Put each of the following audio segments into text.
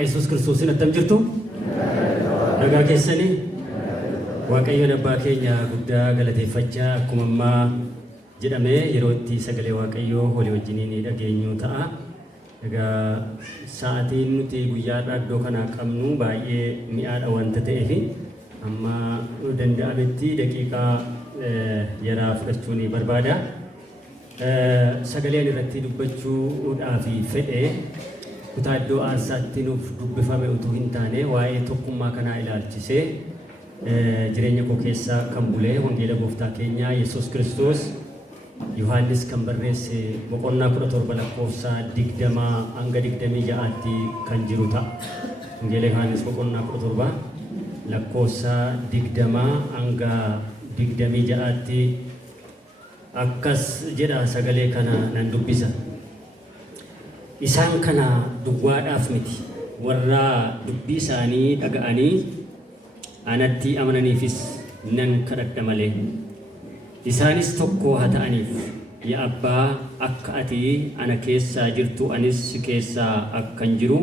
Yesus Kristus attam jirtu nagaa keessanii Waaqayyoon abbaa keenya guddaa galateeffachaa akkuma ammaa jedhamee yeroo itti sagalee Waaqayyoo walii wajjiniin dhageenyu ta'a. Egaa sa'aatiin nuti guyyaadhaa iddoo kana qabnu baay'ee mi'aadha wanta ta'eef amma danda'ametti daqiiqaa yaraa fudhachuun barbaada. Sagaleen irratti dubbachuudhaaf fedhee kutaa iddoo aarsaatti nuuf dubbifame utuu hin taane waa'ee tokkummaa kanaa ilaalchisee jireenya koo keessaa kan bulee wangeela gooftaa keenya Yesuus Kiristoos Yohaannis kan barreesse boqonnaa 17 lakkoofsa 20 hanga 26tti kan jiru ta'a. Wangeela Yohaannis boqonnaa 17 lakkoofsa 20 hanga 26tti akkas jedha sagalee kana nan dubbisa. Isaan kana duwwaadhaaf miti warra dubbii isaanii dhaga'anii anatti amananiifis nan kadhadha malee. Isaanis tokko haa ta'aniif yaa Abbaa akka ati ana keessaa jirtu anis si keessaa akkan jiru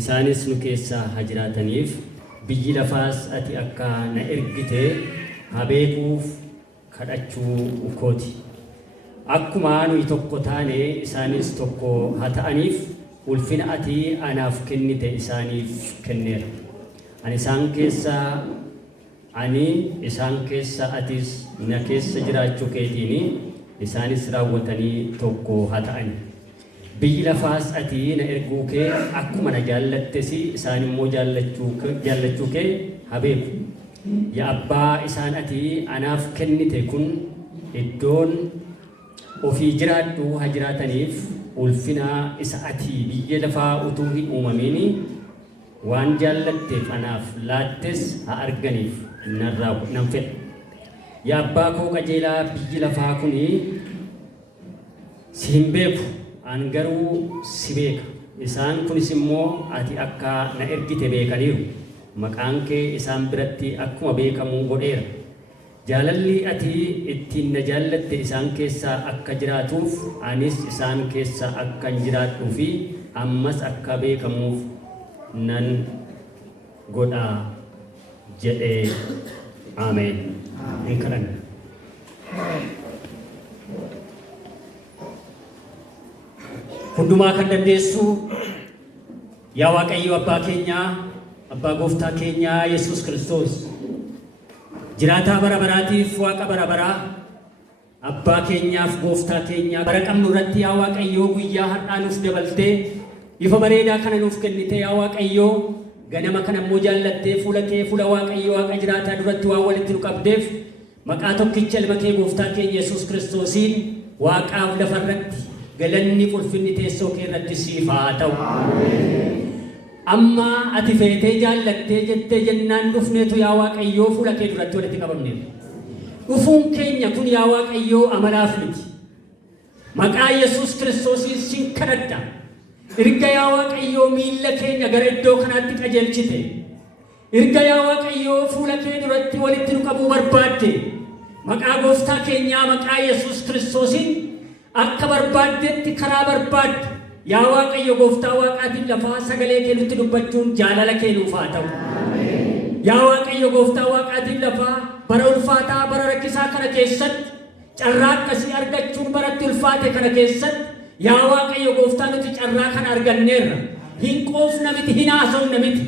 isaanis nu keessaa haa jiraataniif biyyi lafaas ati akka na ergite haa beekuuf kadhachuu kooti. Akkuma nuyi tokko taane isaanis tokko haa ta'aniif ulfina ati anaaf kennite isaaniif kenneera. Ani isaan keessa atis na keessa jiraachuu keetiin isaanis raawwatanii tokko haa ta'ani. Biyyi lafaas ati na erguu kee akkuma na jaallattes isaan immoo jaallachuu kee haa beeku. Yaa Abbaa isaan ati anaaf kennite kun iddoon ofii jiraadhu haa jiraataniif ulfina isa ati biyya lafaa utuu hin uumamin waan jaallatteef anaaf laattes haa arganiif nan fedha. Yaa Abbaa koo qajeelaa biyyi lafaa kuni si hin beeku an garuu si beeka. Isaan kunis immoo ati akka na ergite beekaniiru. Maqaan kee isaan biratti akkuma beekamu godheera. Jaalalli ati ittiin na jaallatte isaan keessaa akka jiraatuuf anis isaan keessaa akka jiraadhuu fi ammas akka beekamuuf nan godha jedhee Ameen. Hin kadhanna. Hundumaa kan dandeessu yaa Waaqayyo abbaa keenyaa abbaa gooftaa keenyaa Yesuus Kiristoos jiraataa bara baraatiif waaqa bara baraa abbaa keenyaaf gooftaa keenyaa bara qabnu irratti yaa Waaqayyoo guyyaa har'aa nuuf dabaltee ifa bareedaa kana nuuf kennite yaa Waaqayyoo ganama kana immoo jaallattee fuula kee fuula Waaqayyoo waaqa jiraataa duratti waan walitti nu qabdeef maqaa tokkicha ilma kee gooftaa keenya Yesuus Kiristoosiin waaqaaf lafa irratti galanni ulfinni teessoo kee irratti siif haa ta'u. Amma ati feetee jaallattee jettee jennaan dhufneetu yaa Waaqayyoo fuula kee duratti walitti qabamneef. Dhufuun keenya kun yaa Waaqayyoo amalaaf miti. Maqaa Yesuus Kiristoosiin sin kadhadha. Erga yaa Waaqayyoo miilla keenya gara iddoo kanaatti qajeelchite. Erga yaa Waaqayyoo fuula kee duratti walitti nu qabuu barbaadde. Maqaa gooftaa keenyaa maqaa Yesuus Kiristoosiin akka barbaaddetti karaa barbaadde. Yaa Waaqayyo gooftaa waaqaatiin lafaa sagalee kee nutti dubbachuun jaalala kee nuuf haa ta'u. Yaa Waaqayyo gooftaa waaqaatiin lafaa bara ulfaataa bara rakkisaa kana keessatti carraa akkasii argachuun baratti ulfaate kana keessatti yaa Waaqayyo gooftaa nuti carraa kana arganneerra. Hin qoofna miti hin haasofna miti.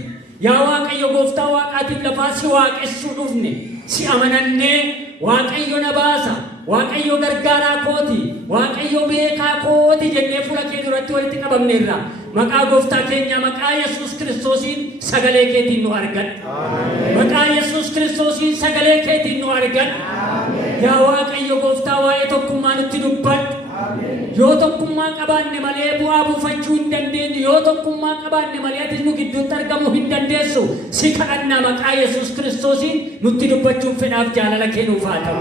Yaa Waaqayyo gooftaa waaqaatiin lafaa si waaqessuu dhufne si amanannee Waaqayyo na baasa. Waaqayyo gargaaraa kooti, Waaqayyo beekaa kooti jennee fuula kee duratti walitti qabamneerra. Maqaa gooftaa keenya maqaa Yesuus Kiristoosiin sagalee keetiin nu argadhu. Maqaa Yesuus Kiristoosiin sagalee keetiin nu argadhu. Yaa Waaqayyo gooftaa waa'ee tokkummaa nutti dubbadhu. Yoo tokkummaa qabaanne malee bu'aa buufachuu hin dandeenyu. Yoo tokkummaa qabaanne malee ati nu gidduutti argamuu hin dandeessu. Si kadhannaa maqaa Yesuus Kiristoosiin nutti dubbachuun fedhaaf jaalala kee nuuf haa ta'u.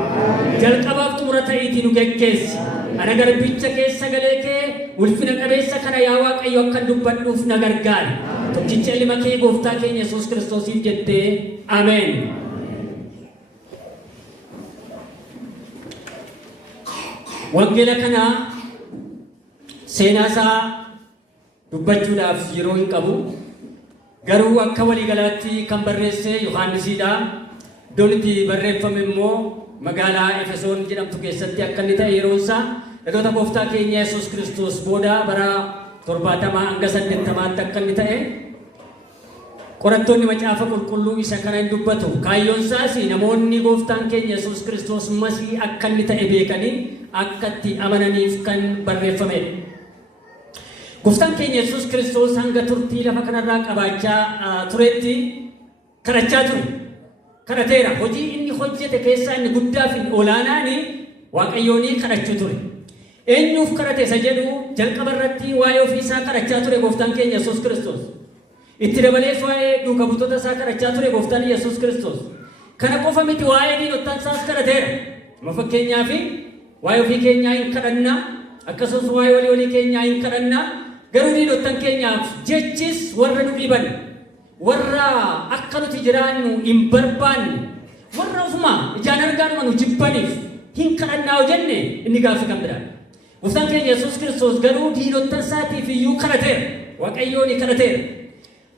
Jalqabaaf xumura ta'iitii nu geggeessi. Ana garbicha kee sagalee kee ulfina qabeessa kana yaa Waaqayyo akka dubbadhuuf na gargaari. Tokkicha ilma kee gooftaa keenya Yesuus Kiristoosiin jettee Ameen. Wangeela kana seenaa isaa dubbachuudhaaf yeroo hin qabu garuu akka walii galaatti kan barreesse Yohaannisiidha. Dolitti barreeffame immoo magaalaa Efesoon jedhamtu keessatti akka inni ta'e yeroo isaa dhaloota gooftaa keenya Yesuus Kiristoos booda bara 70 hanga 80 akka inni ta'e qorattoonni macaafa qulqulluu isa kana hin dubbatu. Kaayyoon isaas namoonni gooftaan keenya Yesuus Kiristoos masii akka inni ta'e beekanii akka itti amananiif kan barreeffamedha. Gooftaan keenya Yesuus Kiristoos hanga turtii lafa kanarraa qabaachaa turetti kadhachaa ture. Kadhateera. Hojii inni hojjete keessaa inni guddaa fi olaanaan Waaqayyoon kadhachuu ture. Eenyuuf kadhate isa jedhu jalqaba irratti waa'ee ofii isaa kadhachaa ture gooftaan keenya Yesuus Kiristoos. Itti dabalees waa'ee duuka buutota isaa kadhachaa ture gooftaan Yesuus Kiristoos. Kana qofa miti waa'ee diinottan isaas kadhateera. Fakkeenyaaf waa'ee ofii keenyaa hin kadhanna, akkasumas waa'ee walii keenyaa hin kadhanna. Garuu diinottan keenyaaf jechis warra nu dhiiban, warra akka nuti jiraannu hin barbaanne, warra ofuma ijaan argaanuma nu jibbaniif hin kadhannaa jenne inni gaaffii kan biraa. Gooftaan keenya Yesuus Kiristoos garuu diinottan isaatiif iyyuu kadhateera. Waaqayyoon kadhateera.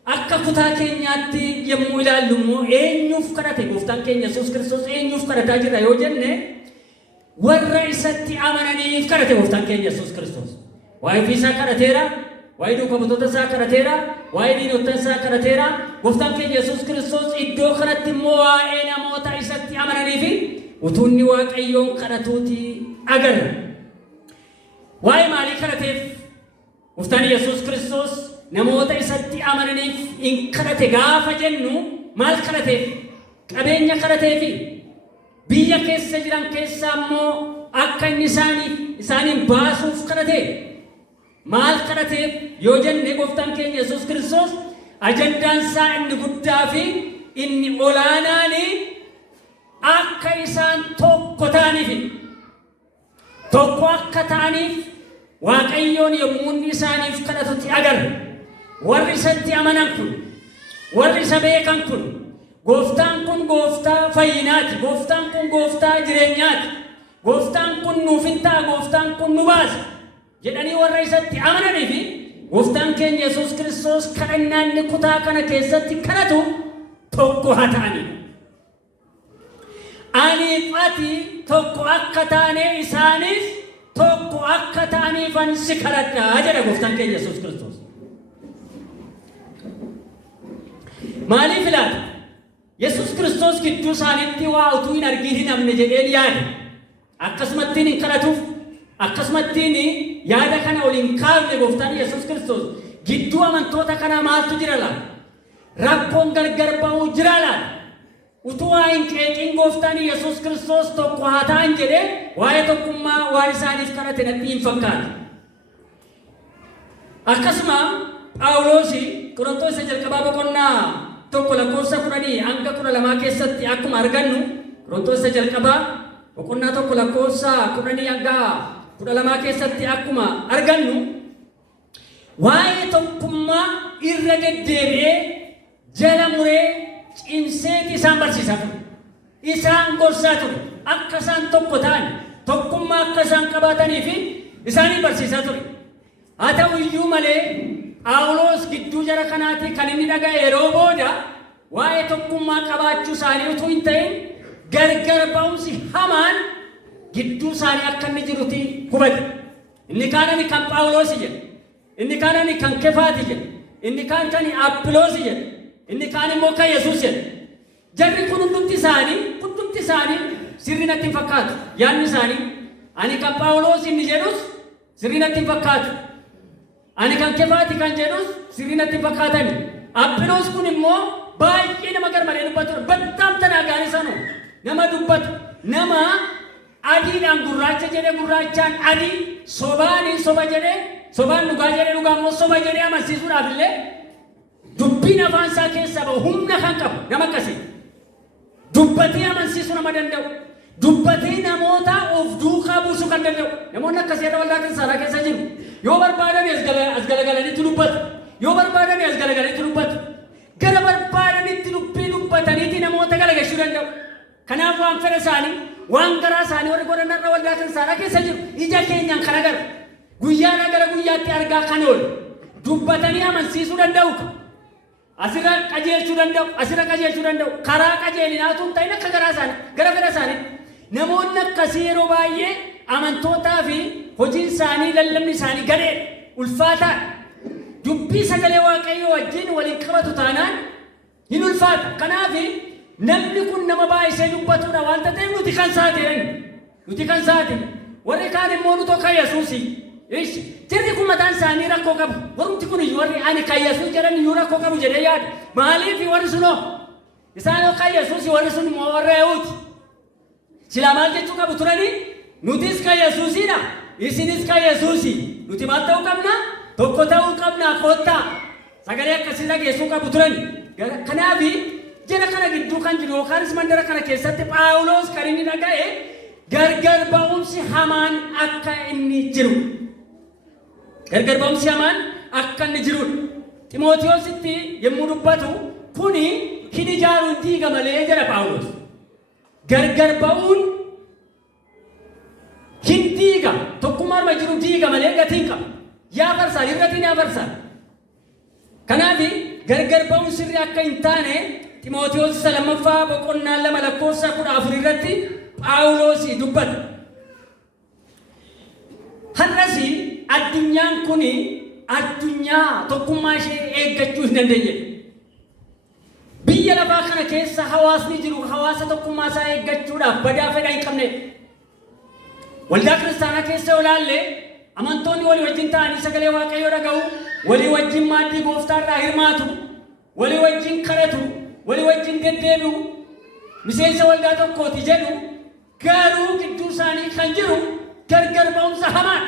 Akka kutaa keenyaatti yommuu ilaallu immoo eenyuuf kadhate gooftaan keenya Yesuus Kiristoos eenyuuf kadhataa jira yoo jenne warra isatti amananiif kadhate gooftaan keenya Yesuus Kiristoos. Waa'ee ofii isaa kadhateera, waa'ee duuka buutota isaa kadhateera, waa'ee diinottan isaa kadhateera. Gooftaan keenya Yesuus Kiristoos iddoo kanatti immoo waa'ee namoota isatti amananiif utuu inni Waaqayyoon kadhatuuti agarra. Waa'ee maalii kadhateef gooftaan Yesuus Kiristoos namoota isatti amananiif hin kadhate gaafa jennu maal kadhateef? Qabeenya kadhateefi biyya keessa jiran keessaa immoo akka inni isaaniin baasuuf kadhate. Maal kadhateef yoo jenne gooftaan keenya Yesuus Kiristoos ajandaan isaa inni guddaa fi inni olaanaan akka isaan tokko ta'aniif, tokko akka ta'aniif Waaqayyoon yommuu inni isaaniif kadhatutti agarra. Warri isatti amanan kun, warri isa beekan kun, gooftaan kun gooftaa fayyinaati, gooftaan kun gooftaa jireenyaati, gooftaan kun nuuf hin ta'a, gooftaan kun nu baasa jedhanii warra isatti amananiif gooftaan keenya Yesuus Kiristoos kadhannaa inni kutaa kana keessatti kadhatu tokko haa ta'anii. Ani ati tokko akka taane isaanis tokko akka ta'aniifan si kadhadhaa jedha gooftaan keenya Yesuus Kiristoos. Maaliif ilaala? Yesuus Kiristoos gidduu isaaniitti waa utuu hin argin hin amne jedheen yaada. Akkasumattiin hin kadhatuuf, akkasumattiin yaada kana waliin kaafne gooftaan Yesuus Kiristoos gidduu amantoota kanaa maaltu jira laata? Rakkoon gargar ba'uu jira laata? Utuu waa hin qeeqin gooftaan Yesuus Kiristoos tokko haa ta'an jedhee waa'ee tokkummaa waan isaaniif kadhate natti hin fakkaatu. Akkasuma Phaawulos Qorontos jalqabaa boqonnaa tokko lakkoofsa 10 hanga 12 keessatti akkuma argannu Qorontos jalqabaa boqonnaa tokko lakkoofsa 10 hanga 12 keessatti akkuma argannu waa'ee tokkummaa irra deddeebi'ee jala muree cimseeti isaan barsiisaa ture. Isaan gorsaa ture. Akka isaan tokko ta'an, tokkummaa akka isaan qabaatanii fi isaanii barsiisaa ture. Haa ta'u iyyuu malee Phaawulos gidduu jara kanaati kan inni dhaga'e yeroo booda waa'ee tokkummaa qabaachuu isaanii utuu hin ta'in gargar ba'umsi hamaan gidduu isaanii akka inni jiruti hubate. Inni kaanani kan Phaawulos jedhe, inni kaanani kan Kefaati jedhe, inni kaan kan Aphiloos jedhe, inni kaan immoo kan Yesuus jedhe. Jarri kun hundumti isaanii sirrii natti hin fakkaatu. Yaadni isaanii ani kan Phaawulos inni jedhus sirrii natti hin fakkaatu. Ani kan Kefaati kan jedhus sirrii natti hin fakkaatani. Aphiloos kun immoo baay'ee nama garmalee dubbatu. Battaan tanaa gaarii sanu nama dubbatu. Nama adiidhaan gurraacha jedhee gurraachaan adii, sobaanii soba jedhee, sobaan dhugaa jedhee dhugaa immoo soba jedhee amansiisuudhaaf illee dubbiin afaan isaa keessaa bahu humna kan qabu nama akkasii. Dubbatee amansiisuu nama danda'u. Dubbatee namoota of duukaa buusuu kan danda'u. Namoonni akkasii irra waldaa keessaa keessa jiru. Yoo barbaadan as galagalanitti dubbatu. Yoo barbaadan as galagalanitti dubbatu. Gara barbaadanitti dubbii dubbataniiti namoota galagashuu danda'u. Kanaaf waan fedha isaanii, waan garaa isaanii warri godhan irra waldaa keessaa keessa jiru. Ija keenyaan kan agarru. Guyyaadhaa gara guyyaatti argaa kan oolu. Dubbatanii amansiisuu danda'u. asira qajeelchuu danda'u karaa qajeelinaatu ta'ina akka gara isaanii namoonni akkasii yeroo baay'ee amantootaa fi hojiin isaanii lallabni isaanii gadhee ulfaataa dubbii sagalee waaqayyoo wajjin waliin qabatu taanaan hin ulfaata. Kanaaf namni kun nama baay'isee dubbatudha waan ta'eef nuti kan saate warri kaan immoo nu tokko Yesuusi. Jirri kun mataan isaanii rakkoo qabu. Warumti kun warri ani kan Yesuus jedhan iyyuu rakkoo qabu jedhee yaada. Maaliif warri sunoo isaan kan Yesuus warri sun immoo warra Yihuudi. Silaa maal jechuu qabu turanii nutis kan Yesuusidha isinis kan Yesuusi. Nuti maal ta'uu qabna? Tokko ta'uu qabna kottaa. Sagalee akkasii dhageessuu qabu turani. Kanaaf jara kana gidduu kan jiru yookaanis mandara kana keessatti Phaawulos kan inni dhaga'e gargar ba'umsi hamaan akka inni jiru. Gargar ba'umsi hamaan akka inni jiru. Ximootiyoositti yommuu dubbatu kuni hin ijaaruun diiga malee jedha Phaawulos. Gargar ba'uun hin diiga tokkummaa jiru diiga malee gatiin qaba. Yaa farsaa irratti yaa farsaa. Kanaaf gargar ba'uun sirri akka hin taane Ximootiyoos lammaffaa boqonnaa 2:14 irratti Phaawulos dubbata. Har'asi addunyaan kun addunyaa tokkummaa ishee eeggachuu hin dandeenye. Biyya lafaa kana keessa hawaasni jiru hawaasa tokkummaa isaa eeggachuudhaaf badaa fedha hin qabne. Waldaa kiristaanaa keessa olaallee amantoonni walii wajjin ta'anii sagalee waaqayyoo dhaga'u, walii wajjin maaddii gooftaarraa hirmaatu, walii wajjin kadhatu, walii wajjin deddeebi'u, miseensa waldaa tokkooti jedhu garuu gidduu isaanii kan jiru gargar ba'umsa hamaan.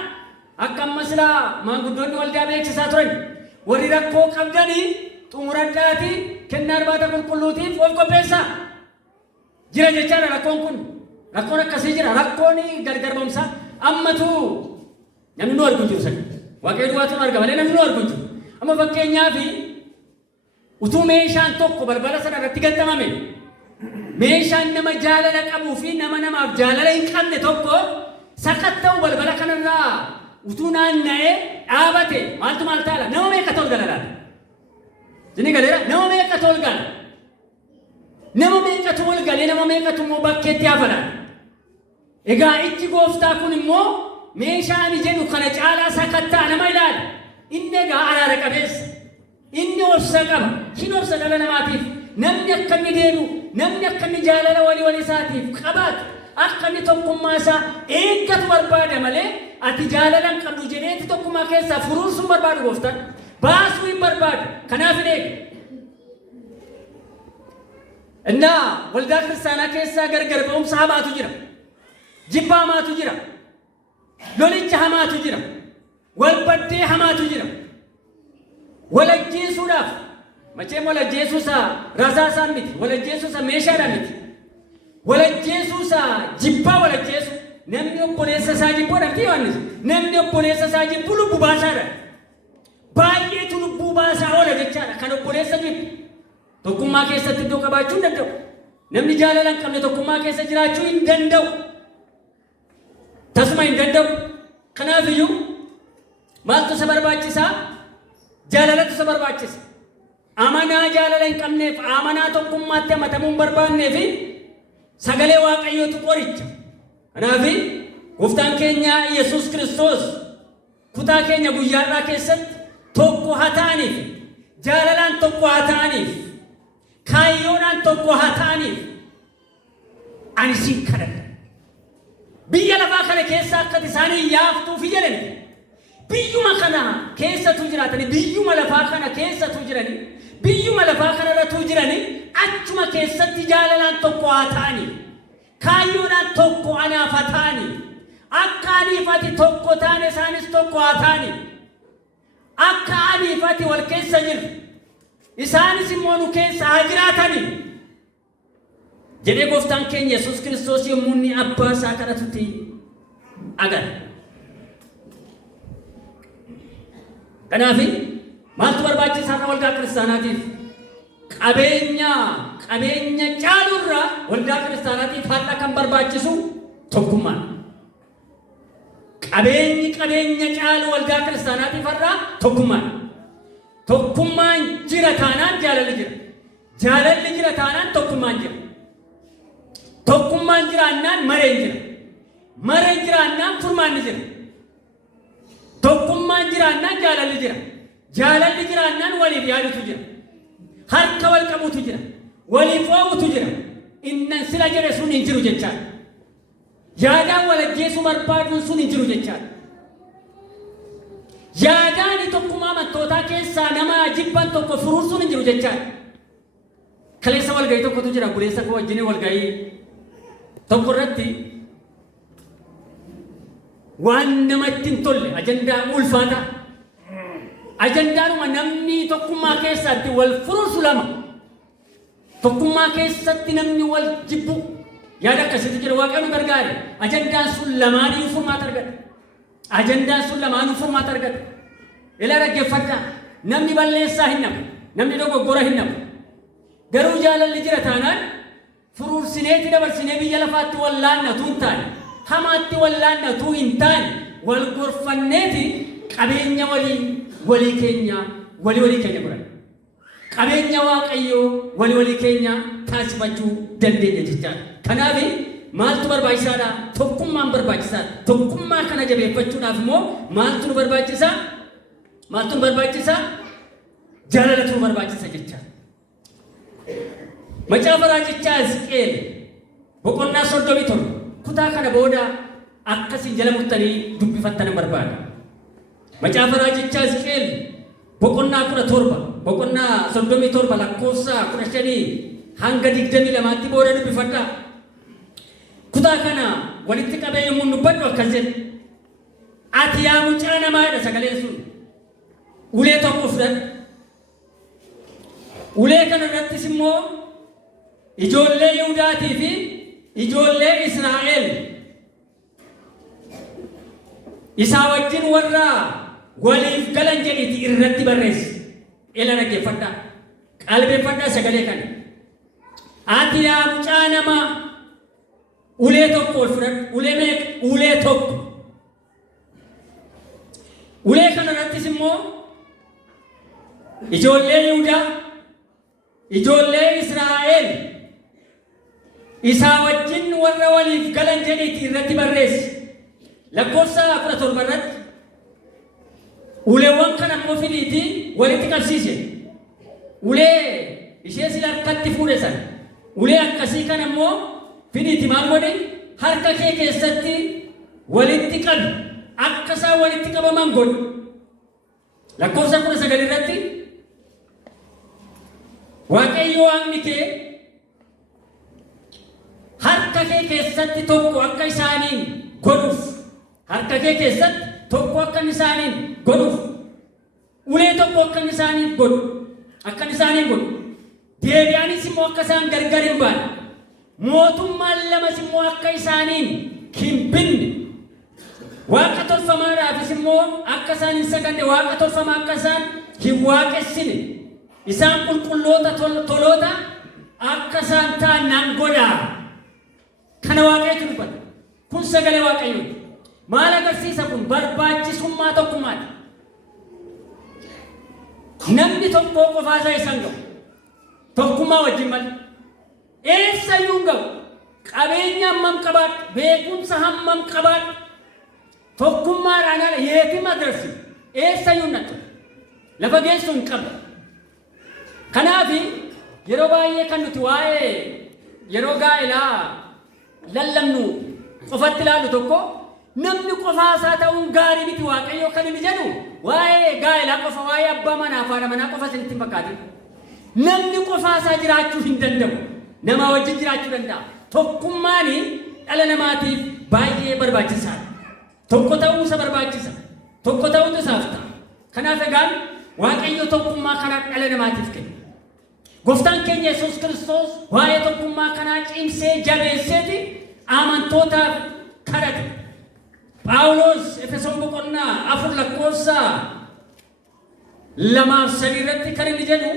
Akka amma silaa maanguddoonni waldaa beeksisaa turan warri rakkoo qabdanii xumuradhaati kennaa irbaata qulqulluutiif of qopheessaa. Jira jechaadha rakkoon kun. Rakkoon akkasii jira. Rakkoon gargar ba'umsaa ammatu namni nu argu jiru sana. Waaqayyo duwwaatu nu arga malee namni nu argu jiru. Amma fakkeenyaaf utuu meeshaan tokko balbala sana irratti gatamame meeshaan nama jaalala qabuu fi namaaf jaalala hin qabne tokko sakatta'u balbala kanarraa utuu naanna'ee dhaabate maaltu maal taala nama meeqa tol gala laata? Isin galeera nama meeqa tol gala? Nama meeqa tol galee nama meeqatu immoo bakkeetti hafala? Egaa ijji gooftaa kun immoo meeshaan jedhu kana caalaa sakattaa nama ilaala. Inni egaa araara qabeessa. Inni obsa qaba. Hin obsa dhala namaatiif. Namni akka inni deemu, namni akka inni jaalala walii isaatiif qabaatu, akka inni tokkummaa isaa eeggatu barbaada malee ati jaalala hin qabdu jedheeti tokkummaa keessaa furuun barbaadu gooftaan. Baasuu hin barbaadu. Kanaaf hin eegu. Innaa waldaa kiristaanaa keessaa gargar ba'umsa hamaatu jira. Jibba hamaatu jira. Lolicha hamaatu jira. Walbaddee hamaatu jira. Walajjeesuudhaaf macheen walajjeesuusaa rasaasaa miti. Walajjeesuusaa meeshaadhaa miti. Walajjeesuusaa jibbaa walajjeesu. Namni obboleessa isaa jibbuu dhabdii waannis. Namni obboleessa isaa jibbuu lubbuu baasaadha. Baay'eetu lubbuu baasaa oola jechaadha. Kan obboleessa jibbu tokkummaa keessatti iddoo qabaachuu hin danda'u. Namni jaalala hin qabne tokkummaa keessa jiraachuu hin danda'u. Tasuma hin danda'u. Kanaafiyyuu maaltu isa barbaachisaa? Jaalalatu isa barbaachisa. Amanaa jaalala hin qabneef, amanaa tokkummaatti amatamuu hin barbaanneef sagalee waaqayyootu qoricha. Kanaaf gooftaan keenya Yesuus Kiristoos kutaa keenya guyyaarraa keessatti tokko haa ta'aniif, jaalalaan tokko haa ta'aniif, kaayyoodhaan tokko haa ta'aniif ani siin kadhadha. Biyya lafaa kana keessa akka isaanii yaaftuuf jedhani. Biyyuma kana keessatu jiraatani, biyyuma lafaa kana keessatu jirani, biyyuma lafaa kana irratti jirani, achuma keessatti jaalalaan tokko haa ta'ani, kaayyoodhaan tokko anaaf haa ta'ani, akka aniif ati tokko taane isaanis tokko haa ta'ani, akka aniif ati wal keessa jiru isaanis immoo nu keessa haa jiraatani jedhee gooftaan keenya Yesuus Kiristoos yommuu inni abbaa isaa kadhatutti agarra. Kanaaf maaltu barbaachisaa waldaa kiristaanaatiif? Qabeenya caalurraa waldaa kiristaanaatiif haadha kan barbaachisu tokkummaa. Qabeenya caalu waldaa kiristaanaatiif har'aa tokkummaa. tokkummaan jira taanaan jaalalli jira. Jaalalli jira taanaan tokkummaan jira. Tokkummaan jiraannaan mareen jira. Mareen jiraannaan furmaanni jira. Tokkummaan jiraannaan jaalalli jira. Jaalalli jiraannaan waliif yaadutu jira. Harka wal qabutu jira. Waliif oowutu jira. Innan sila jedhe sun hin jiru jechaadha. Yaadaan wal ajjeesuu barbaaduun sun hin jiru jechaadha. Yaadaan tokkummaa amantoota keessaa nama jibban tokko furuun sun hin jiru jechaadha. Kaleessa walgahii tokkotu jira. Buleessa koo wajjin walgahii tokko irratti waan namatti hin tolle ajandaa ulfaata. Ajandaanuma namni tokkummaa keessatti wal furuusu lama. Tokkummaa keessatti namni wal jibbu yaada akkasitti jira. Waaqayyo nu gargaare. Ajandaan sun lamaanii furmaata argata. Ajandaan sun lamaanii furmaata argata. Ila dhaggeeffadhaa. Namni balleessaa hin nafu. Namni dogoggora hin nafu. Garuu jaalalli jira taanaan furuursineeti dabarsinee biyya lafaatti wallaannatu hin taane. Hamaatti wallaannatu hin taane. Wal gorfanneeti qabeenya walii keenya godhan. Qabeenya Waaqayyoo walii keenya taasifachuu dandeenya jechaadha. Kanaaf maaltu barbaachisaadha? Tokkummaan barbaachisaadha. Tokkummaa kana jabeeffachuudhaaf immoo maaltu nu barbaachisaa? Maaltu nu barbaachisaa? Jaalalatu nu barbaachisa jechaadha. Macaafa raajichaa Hisqeel boqonnaa 37 kutaa kana booda akkasiin jala murtanii dubbifattan barbaada. Macaafa raajichaa Hisqeel boqonnaa 37 lakkoofsa 15 hanga 22tti booda dubbifadhaa. Kutaa kana walitti qabee yommuu dubbadhu akkas jedha. Ati yaa mucaa namaadha sagaleen sun. Ulee tokko fudhadhu. Ulee kana irrattis immoo ijoollee Yihuudaatii fi ijoollee Israa'el isaa wajjin warra waliif galan jedhiti irratti barreessi. Ila dhaggeeffadhaa. Qalbeeffadhaa sagalee kana. Ati yaa mucaa namaa ulee tokko ol fudhadhu. Ulee meeqa? Ulee tokko. Ulee kana irrattis immoo ijoollee Yihuudaa, ijoollee Israa'el isaa wajjin warra waliif galan jedhiti irratti barreessi. Lakkoofsa 17 irratti uleewwan kana immoo fidiitii walitti qabsiise. Ulee ishee sila harkatti fuudhe sana. Ulee akkasii kana immoo fidiitii maal godhe? Harka kee keessatti walitti qabi. Akka isaan walitti qabaman godhu. Lakkoofsa 19 irratti Waaqayyo Waaqni kee harka kee keessatti tokko akka isaaniin godhuuf. Harka kee keessatti tokko akka isaaniin godhuuf. Ulee tokko akka isaaniin godhu. Akka isaaniin godhu. Deebi'anis immoo akka isaan gargar hin baane. Mootummaan lamas immoo akka isaaniin hin binne. Waaqa tolfamaadhaafis immoo akka isaan hin saganne, waaqa tolfamaa akka isaan hin waaqessine. Isaan qulqulloota toloota akka isaan ta'an nan godhaa. Kana Waaqayyotu dubbata. Kun sagalee Waaqayyooti. Maal agarsiisa kun? Barbaachisummaa tokkummaati. Namni tokko qofaasaa isaan gahu. Tokkummaa wajjin malee. Eessayyuu hin gahu. Qabeenya hammam qabaadhu. Beekumsa hammam qabaadhu. Tokkummaadhaan ala yeetima agarsiisa. Eessayyuu hin naqu. Lafa geessu hin qabu. Kanaaf yeroo baay'ee kan nuti waa'ee yeroo gaa'elaa lallabnu qofatti ilaalu tokko namni qofaasaa ta'uun gaarii miti. Waaqayyo kan inni jedhu waa'ee gaa'elaa qofa, waa'ee abbaa manaa fi haadha manaa qofa isinitti hin fakkaatin. Namni qofaasaa jiraachuu hin danda'u. Namaa wajjin jiraachuu danda'a. Tokkummaan dhala namaatiif baay'ee barbaachisaadha. Tokko ta'uu isa barbaachisa. Tokko ta'uutu isaaf ta'a. Kanaaf egaan Waaqayyo tokkummaa kanaa dhala namaatiif kenna. Gooftaan keenya Yesuus Kiristoos waa'ee tokkummaa kanaa cimsee jabeesseeti amantootaaf kadhate. Phaawulos Efesoon boqonnaa 4 lakkoofsa 2-3 irratti kan inni jedhu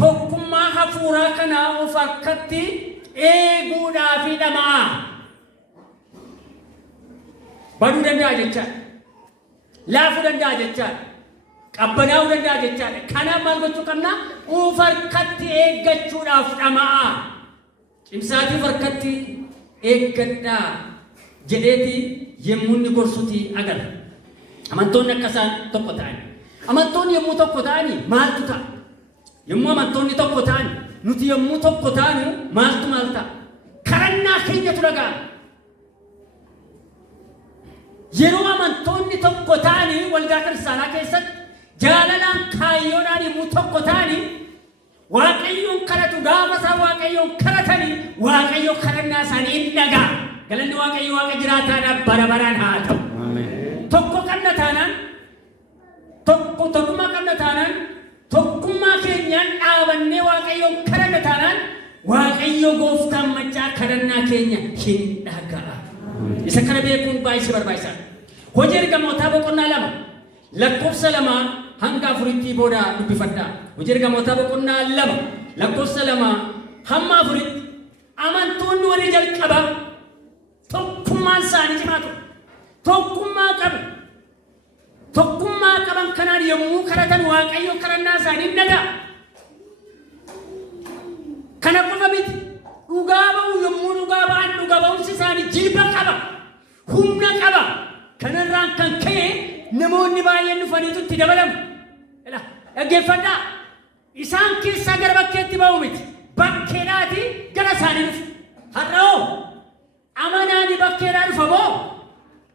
tokkummaa hafuuraa kanaa of harkatti eeguudhaaf dhama'aa. Baduu danda'a jechaadha. Laafuu danda'a jechaadha. qabbanaa'uu danda'a jechaadha. Kanaaf maal gochuu qabna? Uf harkatti eeggachuudhaaf dhama'a. Cimsaatii harkatti eeggadhaa jedheeti yemmuu inni gorsuti agarra. Amantoonni akka isaan tokko ta'ani. Amantoonni yemmuu tokko ta'ani maaltu ta'a? Yemmuu amantoonni tokko ta'ani nuti yemmuu tokko ta'ani maaltu maal ta'a? Kadhannaa keenyatu dhaga'ama. Yeroo amantoonni tokko ta'ani waldaa kiristaanaa keessatti jaalalaan kaayyoodhaan yemmuu tokko ta'ani Waaqayyoon kadhatu gaafa isaa Waaqayyoon kadhatani Waaqayyo kadhannaa isaanii hin dhaga'a. Galanni Waaqayyo Waaqa jiraataadhaaf bara baraan haa ta'u. Tokko qabna taanaan tokkummaa qabna taanaan tokkummaa keenyaan dhaabannee Waaqayyoon kadhanna taanaan Waaqayyo gooftaan machaa kadhannaa keenya hin dhaga'a. Isa kana beekuun baay'ee barbaachisaadha. Hojii ergamootaa boqonnaa 2 lakkoofsa 2 hanga 4tti booda dubbifadhaa. Hojii ergamootaa boqonnaa 2 lakkoofsa 2 hamma 4tti amantoonni warri jalqabaa tokkummaan isaanii cimaa ture. Tokkummaa qaban kanaan yommuu kadhatan Waaqayyo kadhannaa isaanii hin dhaga'a. Kana qofa miti. Dhugaa ba'u yommuu dhugaa ba'an dhugaa ba'umsi isaanii jilba qaba. Humna qaba. Kanarraan kan ka'e namoonni baay'een dhufaniitu itti dabalamu. Dhaggeeffadhaa. Isaan keessaa gara bakkeetti ba'u miti. Bakkeedhaati gara isaanii dhufu. Har'oo amanaani bakkeedhaa dhufa moo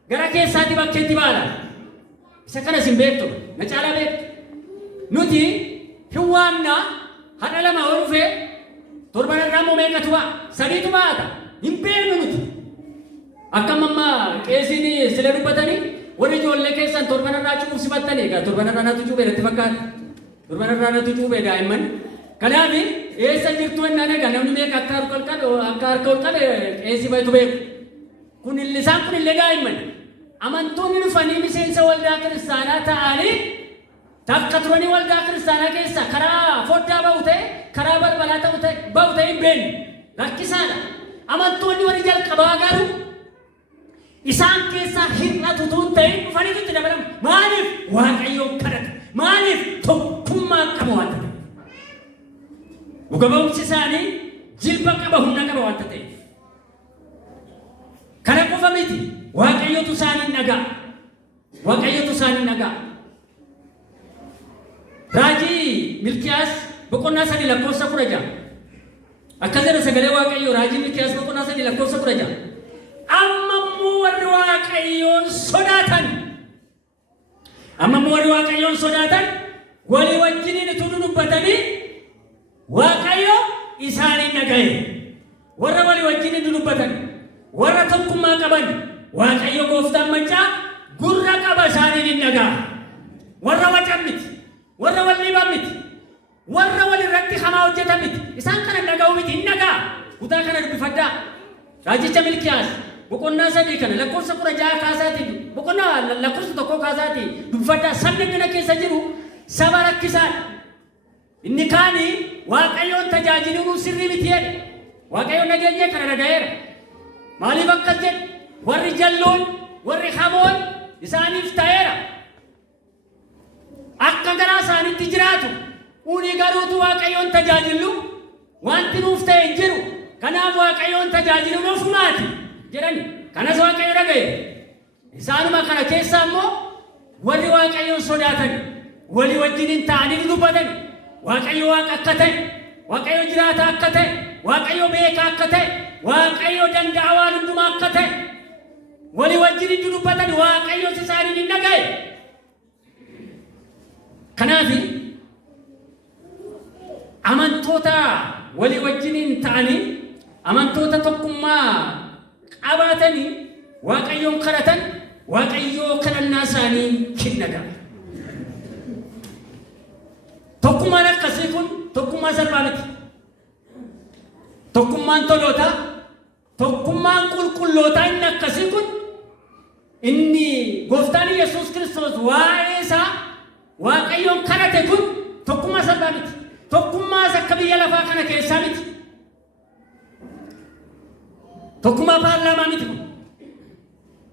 gara keessaatti bakkeetti baala. Isa kanas hin beektu. Na caalaa beektu. Nuti hin waamnaa haadha lama yoo dhufe torban irraa immoo meeqatu ba'a? Sadiitu ba'ata. Hin beeknu nuti. Akkam amma qeesiin sila dubbatanii warri ijoollee keessan torban irraa cuubuuf sifattanii egaa torban irraa natu cuubee natti fakkaata. Torban irraa natu cuubee daa'imman. Kanaaf eessa jirtu ennaan egaa namni meeqa akka harka ol qabe qeesii baay'atu beeku. Isaan kunillee daa'imman. Amantoonni dhufanii miseensa waldaa kiristaanaa ta'anii takka turanii waldaa kiristaanaa keessa karaa foddaa ba'u ta'e karaa balbalaa ba'u ta'e hin beekne lakkisaadha. Amantoonni warri jalqabaa garuu isaan keessaa hir'atu tuun ta'e dhufaniitu itti dabalamu. Maaliif Waaqayyoon kadhatu? Maaliif tokkummaa qaba waan ta'eef? Dhuga ba'umsi isaanii jilba qaba humna qaba waan ta'eef. Kana qofa miti. Waaqayyotu isaanii dhaga'a. Waaqayyotu isaanii dhaga'a. Raajii Milkiyaas boqonnaa 3 lakkoofsa 16. Akkas jedha sagalee Waaqayyoo raajii Milkiyaas boqonnaa 3 lakkoofsa 16. Ammammoo warri Waaqayyoon sodaatan walii wajjiniin utuu dubbatanii Waaqayyo isaanii dhaga'e. Warra walii wajjiniin dubbatan warra tokkummaa qaban Waaqayyo gooftaan machaa gurra qaba isaanii hin dhaga'a. Warra wacan miti. Warra wal dhiiban miti. Warra wal irratti hamaa hojjetan miti. Isaan kana dhaga'u miti hin dhaga'a. Kutaa kana dubbifadhaa. Raajicha Milkiyaas boqonnaa 3 kana lakkoofsa 16 kaasaati. Boqonnaa lakkoofsa 1 kaasaati. Dubbifadhaa sabni kana keessa jiru saba rakkisaadha. Inni kaani Waaqayyoon tajaajiluun sirrii miti jedhe. Waaqayyoon nageenya kana dhaga'eera. Maaliif akkas jedhe? Warri jalloon warri hamoon isaaniif ta'eera. Akka garaa isaaniitti jiraatu uni garuutu Waaqayyoon tajaajilu wanti nuuf ta'e hin jiru. Kanaaf Waaqayyoon tajaajiluun ofumaati jedhani. Kanas Waaqayyo dhaga'e. Isaanuma kana keessaa immoo warri Waaqayyoon sodaatan walii wajjiniin ta'anii dubbatan Waaqayyo Waaqa akka ta'e, Waaqayyo jiraata akka ta'e, Waaqayyo beeka akka ta'e, Waaqayyo danda'a waan hundumaa akka ta'e walii wajjiniin dubbatan Waaqayyo isaanii hin dhaga'e. Kanaaf amantoota walii wajjiniin ta'anii amantoota tokkummaa qabaatanii Waaqayyoon kadhatan Waaqayyo kadhannaa isaanii hin dhaga'a. Tokkummaan akkasii kun tokkummaa salphaa miti. Tokkummaan tolootaa, tokkummaan qulqullootaa inni akkasii kun inni gooftaan Yesuus Kiristoos waa'ee isaa Waaqayyoon kadhate kun tokkummaa salphaa miti. Tokkummaas akka biyya lafaa kana keessaa miti. Tokkummaa paarlaamaa miti kun.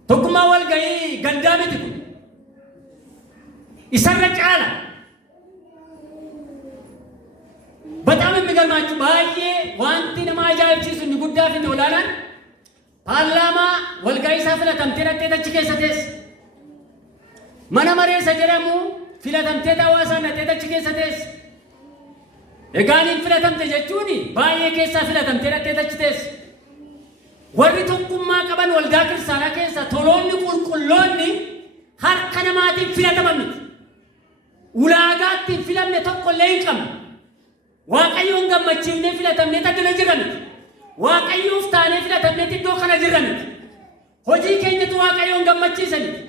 Tokkummaa walgahii gandaa miti kun. isarra caala. በጣም የሚገርማችሁ ባዬ ዋንቲ ነማ አጃኢብሲሱ inni guddaa fi olaanaan paarlaamaa walga'iisaa filatamtee dhattee achi keessa teesse. Mana mareessa jedhamu filatamtee hawaasaa dhattee achi keessa teesse. Egaaniin filatamte jechuun baay'ee keessaa filatamtee dhattee achi teesse. Warri tokkummaa qaban waldaa kiristaanaa keessa toloonni qulqulloonni harka namaatiin filataman miti. Ulaagaatti filamne tokko illee hin qabne. Waaqayyoon gammachiifnee filatamnee tajaajila jirra miti. Waaqayyoof taanee filatamnee iddoo kana jirra miti. Hojii keenyatu waaqayyoon gammachiisa miti.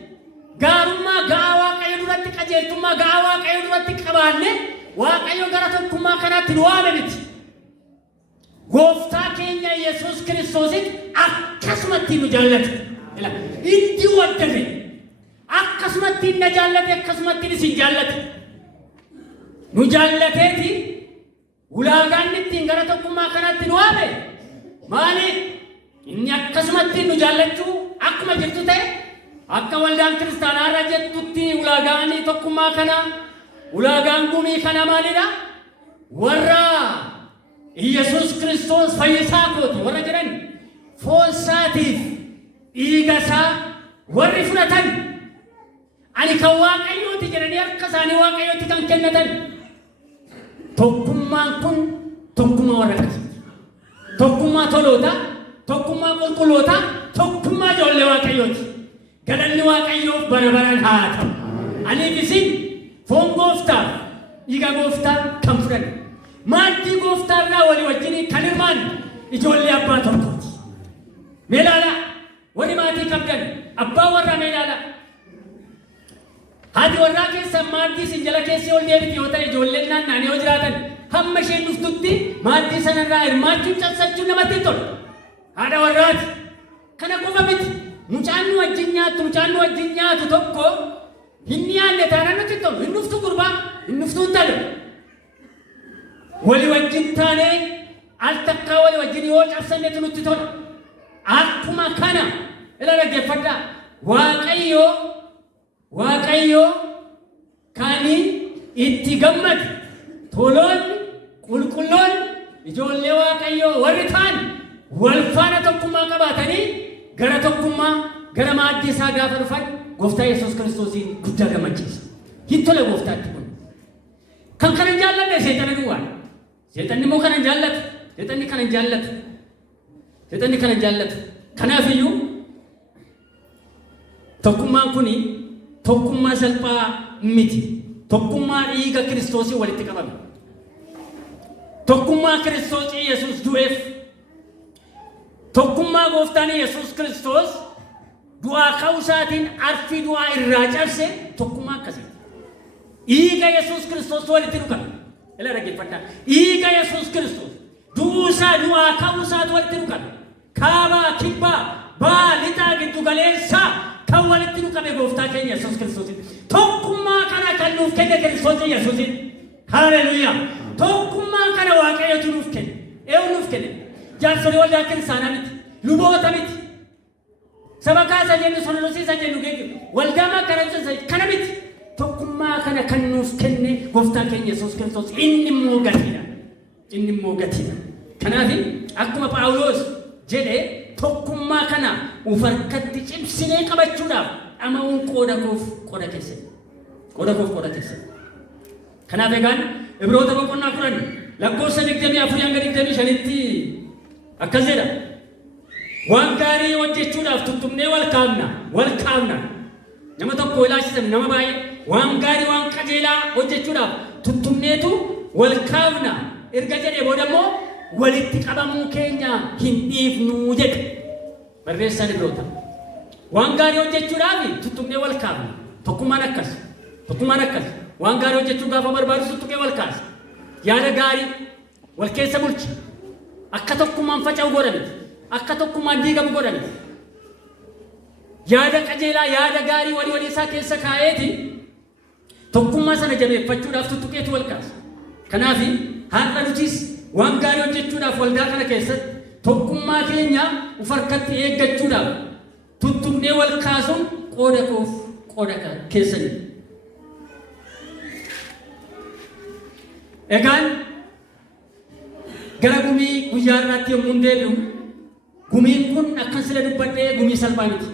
Gaarummaa ga'aa waaqayyo duratti qajeeltummaa ga'aa waaqayyo duratti qabaanne waaqayyo gara tokkummaa kanaatti nu waame miti. Gooftaa keenya Yesuus Kiristoosin akkasumatti nu jaallate. Inni waddame akkasumatti na jaallate akkasumatti isin jaallate. Nu jaallateeti ulaagaan ittiin gara tokkummaa kanaatti nu waame maaliif? Inni akkasumatti nu jaallachuu akkuma jirtu ta'e akka waldaan kiristaanaa irra jettutti ulaagaan tokkummaa kana ulaagaan gumii kana maalidha? Warra Yesuus Kiristoos fayyisaa kooti warra jedhan foon isaatiif dhiiga isaa warri fudhatan ani kan waaqayyooti jedhanii harka isaanii waaqayyooti kan kennatan. Tokkummaan kun tokkummaa warra akkasiiti. Tokkummaa toloota, tokkummaa qulqulloota, tokkummaa ijoollee waaqayyooti. Galanni waaqayyoof bara baraan haa ta'u. Aniif isin foon gooftaa dhiiga gooftaa kan fudhanne. Maaddii gooftaa irraa walii wajjin kan hirmaan ijoollee abbaa tokkooti. Mee ilaalaa warri maatii qabdan abbaa warraa mee ilaalaa. Haati warraa keessa maaddii isin jala keessi ol deebiti yoo ta'e ijoolleen naanna'anii yoo jiraatan hamma isheen dhuftutti maaddii sanarraa hirmaachuun cabsachuun namatti tola. Haadha warraati. Kana qofa miti. Mucaan nu wajjin nyaatu tokko hin nyaanne taanaan nutti tolu. Hin dhuftu gurbaa, hin dhuftu intalo. Walii wajjin taanee al takkaa walii wajjin yoo cabsannetu nutti tola. Akkuma kana ila dhaggeeffadhaa. Waaqayyo kan itti gammadu toloonni qulqulloonni ijoollee waaqayyoo warri ta'an wal faana tokkummaa qabaatanii gara tokkummaa gara maaddii isaa gaafa dhufan gooftaa Yesuus Kiristoosiin guddaa gammachiisa. Hin tole gooftaatti kun. Kan kana jaalladhe seexana duwwaadha. Seexanni immoo kana jaallatu. Seexanni kana jaallatu. Kanaafiyyuu tokkummaan kuni tokkummaa salphaa miti. Tokkummaa dhiiga Kiristoosii walitti qabame. Tokkummaa Kiristoosii Yesuus du'eef. Tokkummaa gooftaan Yesuus Kiristoos du'aa ka'uu isaatiin arfii du'aa irraa cabse tokkummaa akkasii. Dhiiga Yesuus Kiristoos walitti dhukame. Ila dhaggeeffadhaa. Dhiiga Yesuus Kiristoos du'uu isaa du'aa ka'uu isaatu walitti dhukame. Kaabaa kibbaa baa lixaa giddu galeessaa kan walitti dhukame gooftaa keenya Yesuus Kiristoosiin. Tokkummaa kana kan nuuf kenne Kiristoos Yesuusiin. Haleluuyaa. Tokkummaa kana waaqayyotu nuuf kenne. Eenyu nuuf kenne? Jaarsolii waldaa kiristaanaa miti. Luboota miti. Sabakaa isa jennu sonolosii isa jennu waldaa makkara kana miti. Tokkummaa kana kan nuuf kenne gooftaa keenya Yesuus Kiristoos inni immoo gatiidha. Kanaaf akkuma Phaawulos jedhee tokkummaa kana uf harkatti cimsinee qabachuudhaaf dhama'uun qooda koof qooda keessan. Kanaaf egaan Ibroota boqonnaa 10 lakkoofsa 24 hanga 25tti akkas jedha. Waan gaarii hojjechuudhaaf tuttumnee wal kaafna. Nama tokko ilaalchisan nama baay'ee waan gaarii waan qajeelaa hojjechuudhaaf tuttumneetu wal kaafna. Erga jedhee booda immoo walitti qabamuu keenya hin dhiifnu jedhe. Barreessaan Ibroota. Waan gaarii hojjechuudhaaf tuttumnee wal kaafna. Tokkummaan akkas. Waan gaarii hojjechuu gaafa barbaadu tuttumnee wal kaasa. Yaada gaarii wal keessa bulcha. Akka tokkummaan faca'u godhamti. Akka tokkummaan diigamu godhamti. Yaada qajeelaa yaada gaarii walii isaa keessa kaa'eeti tokkummaa sana jabeeffachuudhaaf tuttuqeetu wal kaasa. Kanaaf har'a nutis waan gaarii hojjechuudhaaf waldaa kana keessatti tokkummaa keenya uf harkatti eeggachuudhaaf tuttuqnee wal kaasuun qooda koof qooda keessanii. Egaan gara gumii guyyaa irratti yommuu deebi'u gumiin kun akka sila dubbadhee gumii salphaa miti.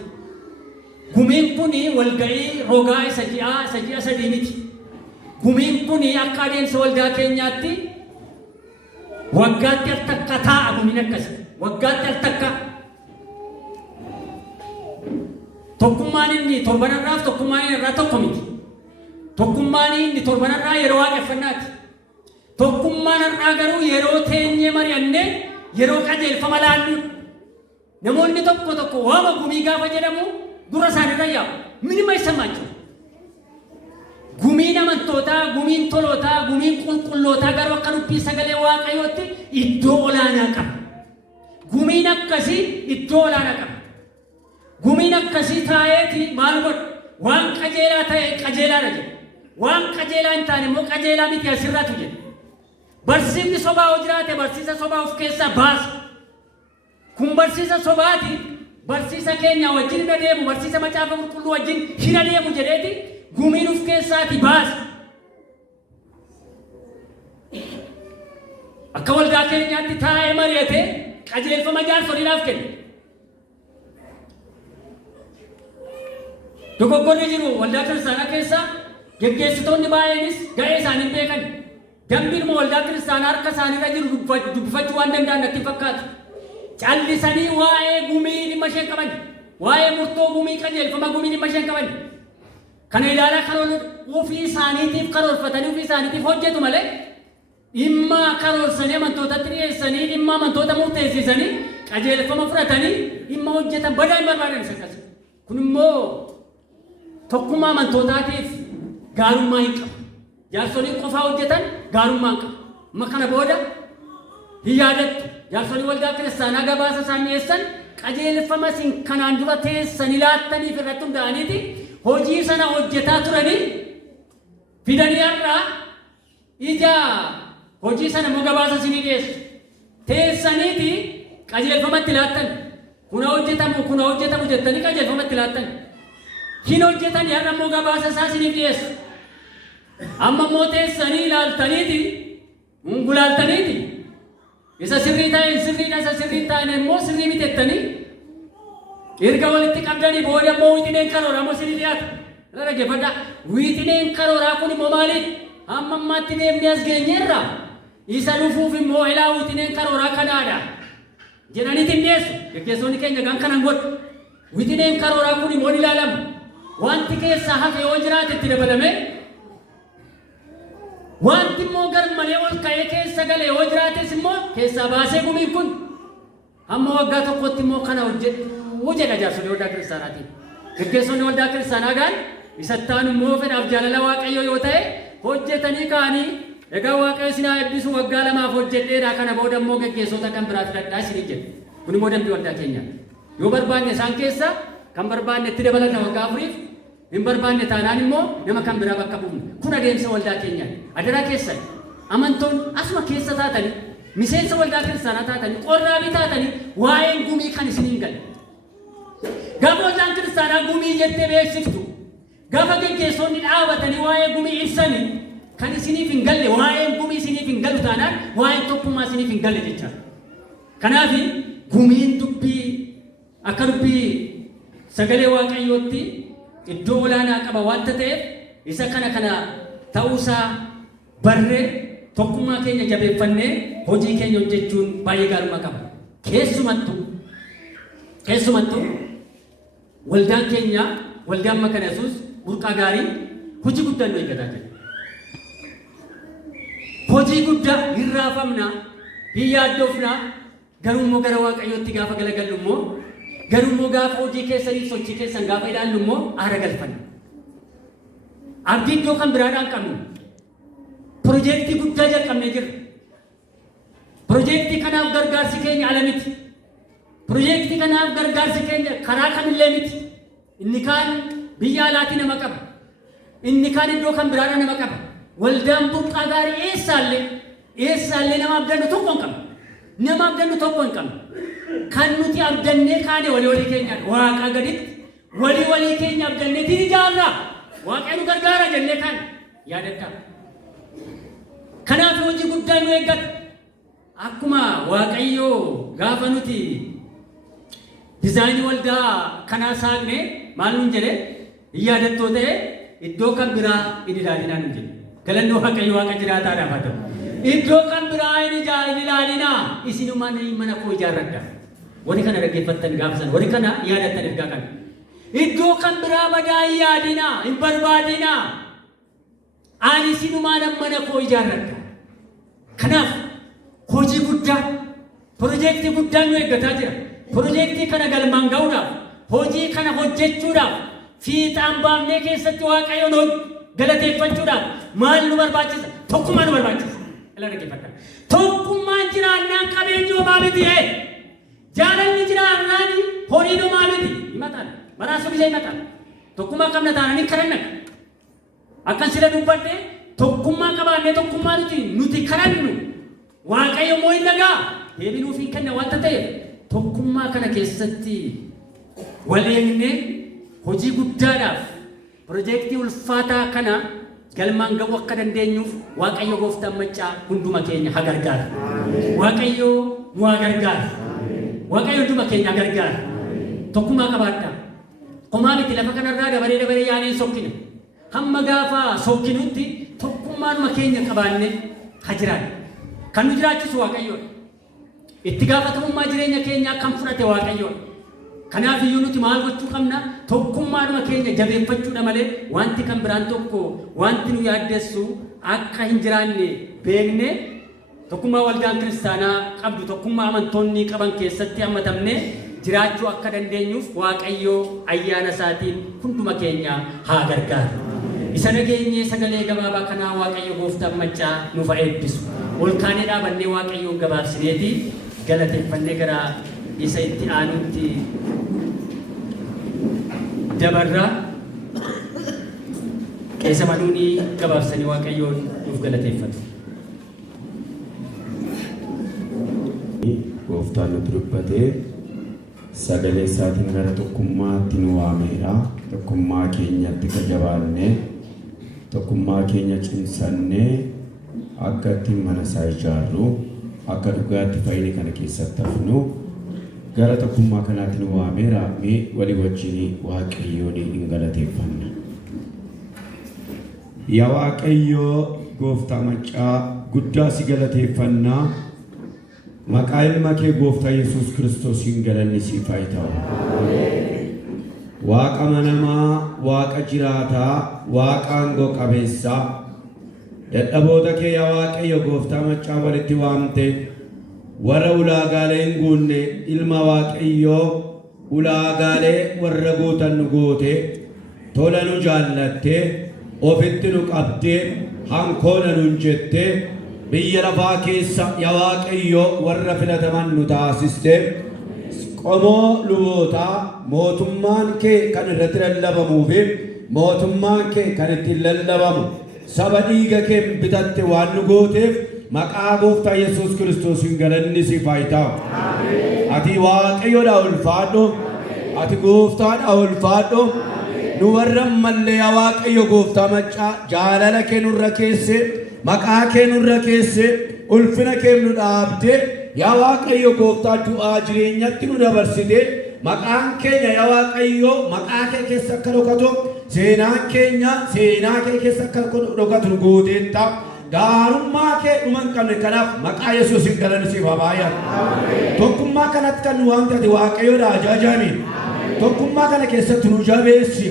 Gumiin kun walga'ii rogaa isa ji'a sadii miti. Gumiin kun akka adeemsa waldaa keenyaatti waggaatti al-takka taa'a gumiin akkasii. Waggaatti al-takka. Tokkummaan inni torbanarraaf tokkummaan inni irraa tokko miti. Tokkummaan inni torbanarraa yeroo waaqeffannaati. Tokkummaan irraa garuu yeroo teenyee mari'annee yeroo qajeelfama laallu. Namoonni tokko waama gumii gaafa jedhamu dura isaanirra yaa'u. Minima isa maachuu. Gumiin amantootaa, gumiin tolootaa, gumiin qulqullootaa garuu akka dubbii sagalee waaqayyootti iddoo olaanaa qaba. Gumiin akkasii iddoo olaanaa qaba. Gumiin akkasii taa'eeti maal godhu? Waan qajeelaa ta'e qajeelaadha jedha. Waan qajeelaa hin taane immoo qajeelaa miti asirraatu jedha. Barsiisni sobaa yoo jiraate barsiisa sobaa of keessaa baasa. Kun barsiisa sobaati. Barsiisa keenya wajjin hin adeemu, barsiisa macaafa qulqulluu wajjin hin adeemu jedheeti gumiin of keessaati baasa. Akka waldaa keenyaatti taa'ee mari'atee qajeelfama jaarsoliidhaaf kenna. Dogoggorri jiru waldaa kiristaanaa keessa geggeessitoonni baay'eenis ga'ee isaanii beekan. Dambiin waldaa kiristaanaa harka isaaniirra jiru dubbifachuu waan danda'an natti fakkaatu. Callisanii waa'ee gumii dhimma isheen qaban. Waa'ee murtoo gumii qajeelfama gumii dhimma isheen qaban. Kana ilaalaa karoora ofii isaaniitiif karoorfatanii ofii isaaniitiif hojjetu malee dhimma karoorsanii amantootatti dhiyeessanii dhimma amantoota murteessisanii qajeelfama fudhatanii dhimma hojjetan badaa hin barbaadan isa akkasii. Kun immoo tokkummaa amantootaatiif gaarummaa hin qabu. Jaarsoliin qofaa hojjetan gaarummaa hin qabu. Amma kana booda hin yaadattu. Jaarsolii waldaa kiristaanaa gabaasa isaan dhiyeessan qajeelfama isin kanaan dura teessanii laattaniif irratti hundaa'aniiti hojii sana hojjetaa turanii fidanii har'aa ija hojii sana immoo gabaasa isinii dhiyeessu. Teessaniiti qajeelfamatti laattan. Kuna hojjetamu jettanii qajeelfamatti laattan. Hin hojjetanii har'a immoo gabaasa isaa isiniif dhiyeessu. Amma immoo teessanii ilaaltaniiti gulaaltaniiti. Isa sirrii ta'e sirriidha, isa sirrii ta'e immoo sirrii mitettanii erga walitti qabdanii booda immoo wixineen karooraa immoo isinii dhiyaata. Irra dhaggeeffadhaa. Wixineen karooraa kun immoo maaliidha? Amma ammaatti deemnee as geenyeerra. Isa dhufuuf immoo ilaa wixineen karooraa kanaadha jedhaniitiin dhiyeessu. Geggeessonni keenya gan kanan godhu. Wixineen karooraa kun immoo ni ilaalamu. Wanti keessaa hafe yoo jiraate itti dabalame wanti immoo garmalee ol ka'ee keessa galee yoo jiraates immoo keessaa baasee gumiin kun amma waggaa tokkotti immoo kana hojjetu jedha jaarsolii waldaa kiristaanaatiin. Geggeessonni waldaa kiristaanaa gaan isattaan immoo fedhaaf jaalala waaqayyoo yoo ta'e hojjetanii ka'anii egaa waaqayyo isin haa eebbisu waggaa lamaaf hojjedheedha kana booda immoo geggeessota kan biraa filadhaa isinii jedhu. Kun immoo dambii waldaa keenyaa. Yoo barbaanne isaan keessa kan barbaanne itti dabalata waggaa afuriif hin barbaanne taanaan immoo nama kan biraa bakka buufna. Kun adeemsa waldaa keenyaa. Adaraa keessan amantoon asuma keessa taatanii miseensa waldaa kiristaanaa taatanii qorraabii taatanii waa'een gumii kan isin hin galle. Gaafa waldaan kiristaanaa gumii jettee beeksiftu gaafa geggeessonni dhaabatanii waa'ee gumii ibsanii kan isiniif hin galle waa'een gumii isiniif hin galu taanaan waa'een tokkummaa isiniif hin galle jechaadha. Kanaaf gumiin dubbii akka dubbii sagalee waaqayyootti iddoo olaanaa qaba waanta ta'eef isa kana ta'uusaa barree tokkummaa keenya jabeeffannee hojii keenya hojjechuun baay'ee gaarummaa qaba. Keessumattuu waldaan keenya waldaan makana Yesuus burqaa gaarii hojii guddaa nu eeggataa jira. Hojii guddaa hin raafamna, hin yaaddofna, garuu immoo gara waaqayyootti gaafa galagallu immoo garuu immoo gaafa hojii keessanii sochii keessan gaafa ilaallu immoo aara galfanna. Abdii iddoo kan biraadhaan qabnu. Piroojeektii guddaa jalqabnee jirra. Piroojeektii kanaaf gargaarsi keenya ala miti. Piroojeektii kanaaf gargaarsi keenya karaa kamillee miti. Inni kaan biyya alaatii nama qaba. Inni kaan iddoo kan biraadhaan nama qaba. Waldaan burqaa gaarii eessaallee nama abdannu tokko hin qabnu. Nama abdannu tokko hin qabnu. Kan nuti abdannee kaane walii keenya waaqa gaditti walii keenya abdanneetiin ijaarra. Waaqayyo nu gargaara jennee kaan yaadadhaa. Kanaaf hojii guddaa nu eeggata. Akkuma Waaqayyoo gaafa nuti dizaayinii waldaa kanaa saaqne maal nuun jedhe yaadattoo ta'e iddoo kan biraa hin ilaalinaa nuun jedhe. Galanni Waaqayyo Waaqa jiraataadhaaf haa ta'u. Iddoo kan biraa hin ilaalinaa isinuma mana koo ijaarradha. Wani kana dhaggeeffattan gaafa sana wani kana yaadattan ergaa kana. Iddoo kan biraa badaa hin yaadinaa hin barbaadinaa. Ani isinuma mana koo ijaarradha. Kanaaf hojii guddaa piroojeektii guddaa nu eeggataa jira. Piroojeektii kana galmaan ga'uudhaaf hojii kana hojjechuudhaaf fiixaan baafnee keessatti Waaqayyoon galateeffachuudhaaf maal nu barbaachisa? Tokkummaa nu barbaachisa. Ila dhaggeeffadha. Tokkummaan jiraannaan qabeenyi homaa miti. Jaalalli jiraannaan horiin homaa miti. Himataan maraasuu biyya himataan. Tokkummaa qabna taananii kadhanna. Akkan sila dubbadde tokkummaa qabaannee tokkummaa nuti kadhannu Waaqayyo moo hin dhagaa? Deebinuuf hin kenna wanta ta'eef tokkummaa kana keessatti wal eegnee hojii guddaadhaaf piroojeektii ulfaataa kana galmaan ga'uu akka dandeenyuuf Waaqayyo gooftaan maccaa hunduma keenya haa gargaaru. Waaqayyo nu haa gargaaru. Waaqayyo hunduma keenya haa gargaaru. Tokkummaa qabaadhaa. Qomaa miti lafa kanarraa dabaree yaaneen sokkina. Hamma gaafa sokkinutti tokkummaanuma keenya qabaannee haa jiraannu. Kan nu jiraachisu Waaqayyoodha. Itti gaafatamummaa jireenya keenyaa kan fudhate Waaqayyoodha. Kanaaf iyyuu nuti maal gochuu qabna? Tokkummaanuma keenya jabeeffachuudha malee wanti kan biraan tokko wanti nu yaaddessu akka hin jiraanne beekne tokkummaa waldaan kiristaanaa qabdu tokkummaa amantoonni qaban keessatti hammatamne jiraachuu akka dandeenyuuf Waaqayyo ayyaana isaatiin hunduma keenya haa gargaaru. Isa nageenyee sagalee gabaabaa kanaa Waaqayyo gooftaan maccaa nuuf eebbisu. Ol kaanee dhaabannee Waaqayyoon gabaabsineeti galateeffannee gara isa itti aanutti dabarraa keessa manuunii gabaabsanii Waaqayyoon nuuf galateeffatu. Gooftaan nuti dubbatee sagalee isaatiin gara tokkummaatti nu waameera. Tokkummaa keenyatti jabaannee tokkummaa keenya cimsannee akka ittiin mana isaa ijaarru akka dhugaatti fayyini kana keessatti hafnu gara tokkummaa kanaatti nu waameera. Mee walii wajjin Waaqayyoon hin galateeffanna. Yaa Waaqayyoo gooftaa maccaa guddaa si galateeffannaa. Maqaa ilma kee gooftaa Yesuus Kiristoosiin galanni siif haa ta'u. Waaqa manamaa, Waaqa jiraataa, Waaqa aangoo qabeessaa dadhaboota kee yaa Waaqayyo gooftaa maccaa walitti waamte warra ulaagaalee hin guunne ilma Waaqayyoo ulaagaalee warra guutan nu goote tola nu jaallatte ofitti nu qabde hankoola nuun jette biyya lafaa keessa yaa Waaqayyo warra filataman nu taasiste qomoo lubootaa mootummaan kee kan irratti lallabamuu fi mootummaan kee kan ittiin lallabamu saba dhiiga kee bitatte waan nu gooteef maqaa gooftaa Yesuus Kiristoosiin galanni siif haa ta'u. Ati Waaqayyoodhaa ulfaadhu. Ati gooftaadhaa ulfaadhu. Nu warra mallee yaa Waaqayyo gooftaa maccaa jaalala kee nurra keesse maqaa kee nurra keesse ulfina kee nu dhaabde yaa Waaqayyo gooftaa du'aa jireenyatti nu dabarsite maqaan keenya yaa Waaqayyo maqaa kee keessa akka dhokatu seenaan keenya seenaa kee keessa akka dhokatu nu gooteetta gaarummaa kee dhuma hin qabne kanaaf maqaa Yesuusiin galanni siif haa ta'u. Tokkummaa kanatti kan nu waamte ati Waaqayyoodhaa ajajami. Tokkummaa kana keessatti nu jabeessi.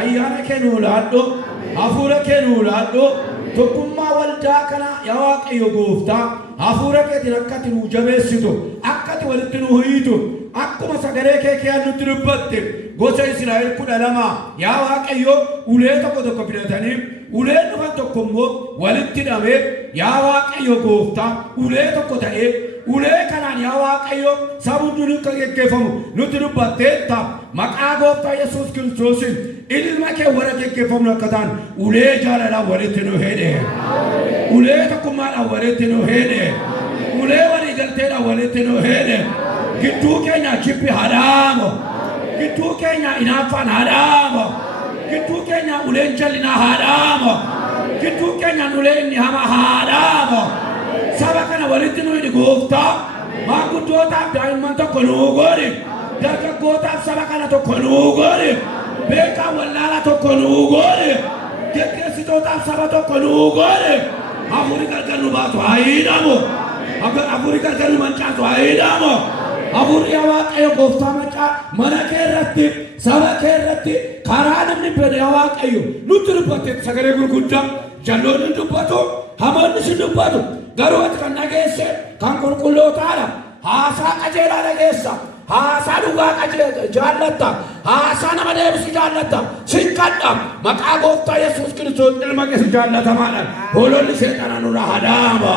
Ayyaana kee nu laadhu. Hafuura kee nu laadhu. Tokkummaa waldaa kana yaa Waaqayyo gooftaa hafuura keetiin akka ati nu jabeessitu akka ati walitti nu hiitu akkuma sagalee kee nutti dubbatte gosa Israa'el 12 yaa Waaqayyo ulee tokko fidatanii uleen dhufan tokko immoo walitti hidhamee yaa Waaqayyo gooftaa ulee tokko ta'ee ulee kanaan yaa Waaqayyo sabni akka geggeeffamu nutti dubbatteetta maqaa gooftaa Yesuus Kiristoosiin ilma kee warra geggeeffamu akka ta'an ulee jaalalaan walitti nu hidhe ulee tokkummaadhaan walitti nu hidhe ulee waliigalteedhaan walitti nu hidhe gidduu keenya jibbi hadaamo gidduu keenya inaaffaan hadaamo gidduu keenya uleen jallinaa hadaamo gidduu keenya nulee inni hama haadhaama saba kana walitti nu hidhi gooftaa maanguddootaaf daa'imman tokko nuu godhi dargaggootaaf saba kana tokko nuu godhi beekaan wallaalaa tokko nuu godhi geggeessitootaaf saba tokko nuu godhi hafuuri gargar nu baatu haa hidhamu hafuuri gargar nu mancaatu haa hidhamu hafuuri yaa Waaqayyo gooftaa mancaa mana kee irratti saba kee irratti karaa namni fedhe yaa Waaqayyo nutti dubbatte sagalee gurguddaa jalloonni dubbatu hamoonni si dubbatu garuu ati kan dhageesse kan qulqullootaadha haasaa qajeelaa dhageessa haasaa dhugaa jaallatta haasaa nama deebisu jaallatta sikkadha maqaa gooftaa Yesuus Kiristoos ilma keessa jaallatamaadhaan hoolonni seexanaa nurraa hadaama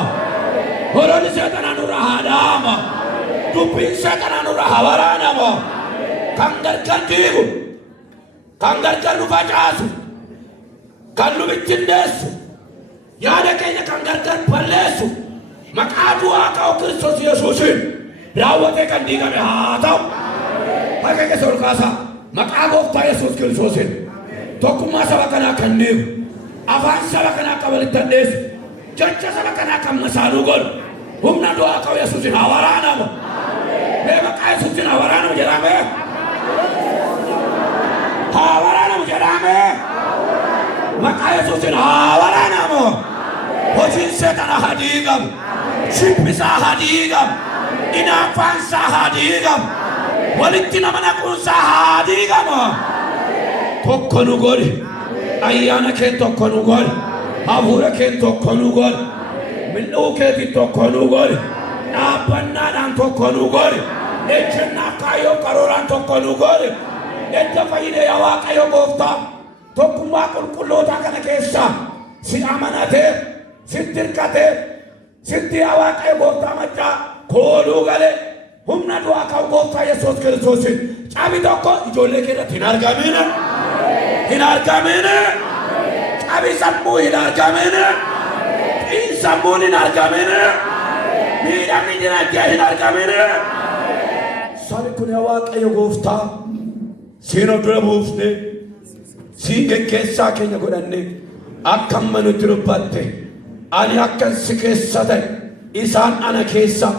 hoolonni seexanaa nurraa hadaama dubbiin seexanaa nurraa hawaraanama kan gargar diigu kan gargar nu facaasu kan nu bittinneessu yaada keenya kan gargar balleessu maqaa du'aa ka'u Kiristoos Yesuusiin raawwatee kan diigame haa ta'u harka keessa ol kaasaa maqaa gooftaa Yesuus Kiristoosiin tokkummaa saba kanaa kan diigu afaan saba kanaa akka walitti hadheessu jecha saba kanaa kan masaanuu godhu humna du'aa ka'u Yesuusiin haa waraanamu mee maqaa Yesuusiin haa waraanamu jedhame haa waraanamu jedhame maqaa Yesuusiin haa waraanamu hojiin seexanaa haa diigamu shibbisaa haa diigamu inaaffaansaa haa diigamu walitti nama naquunsaa haa diigamu tokko nu godhi ayyaana kee tokko nu godhi hafuura kee tokko nu godhi mil'uu keetiin tokko nu godhi dhaabbannaadhaan tokko nu godhi ejjennaaf kaayyoo karooraan tokko nu godhi edda fayyine yaa Waaqayyo gooftaa tokkummaa qulqullootaa kana keessaa si amanatee sitti hirkatee sitti yaa Waaqayyo gooftaa maccaa kooluu galee humna du'aa ka'u gooftaa Yesuus Kiristoosiin cabi tokko ijoollee keerratti hin argamine hin argamine cabi sammuu hin argamine sammuun hin argamine miidhamni dinagdee hin argamine sabi kun yaa Waaqayyo gooftaa siin dura buufne siin geggeessaa keenya godhanne akka amma nutti dubbatte ani akkan si keessa ta'e isaan ana keessa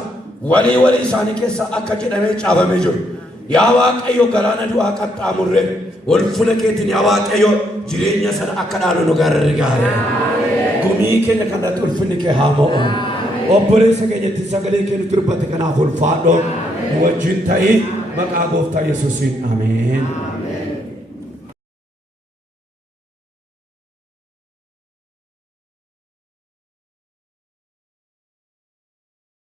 walii isaanii keessa akka jedhamee caafamee jiru yaa Waaqayyo galaana du'aa qaxxaamurre ulfina keetiin yaa Waaqayyo jireenya sana akka dhaalu nu gargaare gumii keenya kanatti ulfinni kee haa mo'u obboleessa keenyatti sagalee kee nutti dubbatte kanaaf ulfaadhoon nu wajjin ta'ii maqaa gooftaa Yesuusiin ameen.